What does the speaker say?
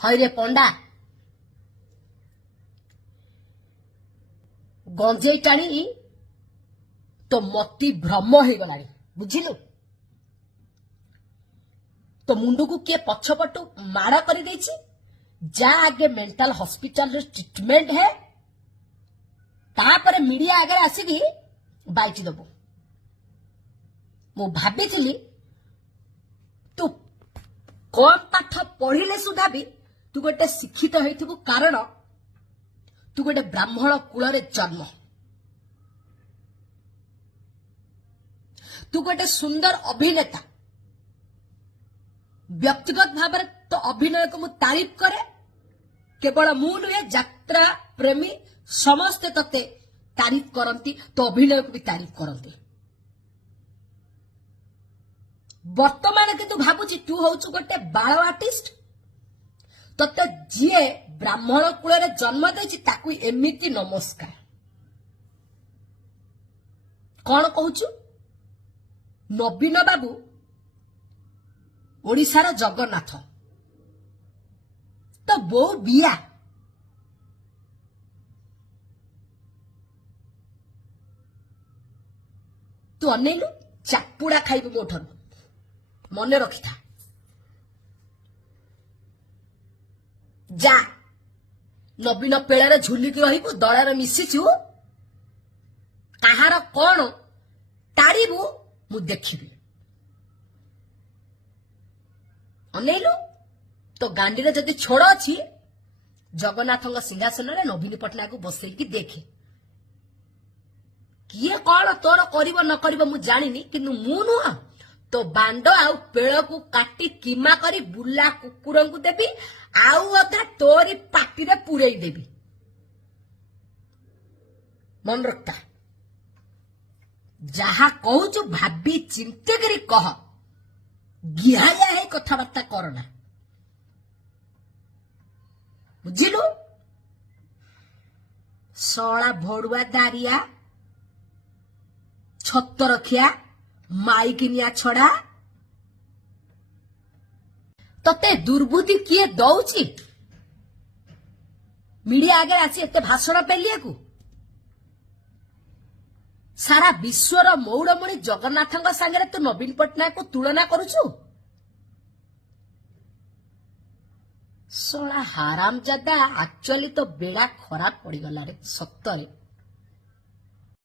हईरे पंडा गंजे टाणी तो मती भ्रम हो गला बुझिलु तो मुंडू को किए पछपटू माड़ कर जा आगे मेंटल हॉस्पिटल ट्रीटमेंट है तापर मीडिया आगे आसिकी बाइट दबु मु भाभी तू कम पाठ पढ़िले सुधा भी तू गोटे शिक्षित होइथिबु कारण तू गोटे ब्राह्मण कूल जन्म तू गोटे सुंदर अभिनेता व्यक्तिगत भाव तो अभिनय को मु तारीफ करे केवल मु नुहे यात्रा प्रेमी समस्ते तते तारीफ करती तो अभिनय को भी तारीफ करती वर्तमान किंतु भावुची तू हूँ गोटे बाल आर्टिस्ट तते जीए ब्राह्मण कूल जन्म देची एमिति नमस्कार कौन कहूचु नवीन बाबू ओडिशार जगन्नाथ तो बो बिया तू अनेलु चापुड़ा खाइबु मो ठर मन रखी था जा नवीन पेड़ार झुलिकी रहिबु दलार मिशिचु कहार कौन ताड़ीबु मु देखिबि अनेलु तो गांडी रे जदि छोड़ अछि जगन्नाथ सिंहासन रे नवीन पटनायक बसैकी देखे किए कौन तोर करिबो न करिबो मु जानिनी किंतु मु नुह तो बांड आउ पेड़ को काटी कीमा करी बुला कुकुर को देवी आउ अधा तोरी पाटी रे पुरई देवी मन रखता जहा कहूचु भाभी चिंते करी कह गिहाया है कथबार्ता करना बुझिलु सला भड़ुआ दारिया छत रखिया माइकिनिया छड़ा तते दुर्बुद्धि किए दौची मीडिया आगे आसी एते भाषण पेलिए को सारा विश्वर मौड़मणि जगन्नाथ सांगे तू नवीन पटनायक को तुलना करुचु सला हरामजादा एक्चुअली तो बेड़ा खराब पड़गला रे सत्तरे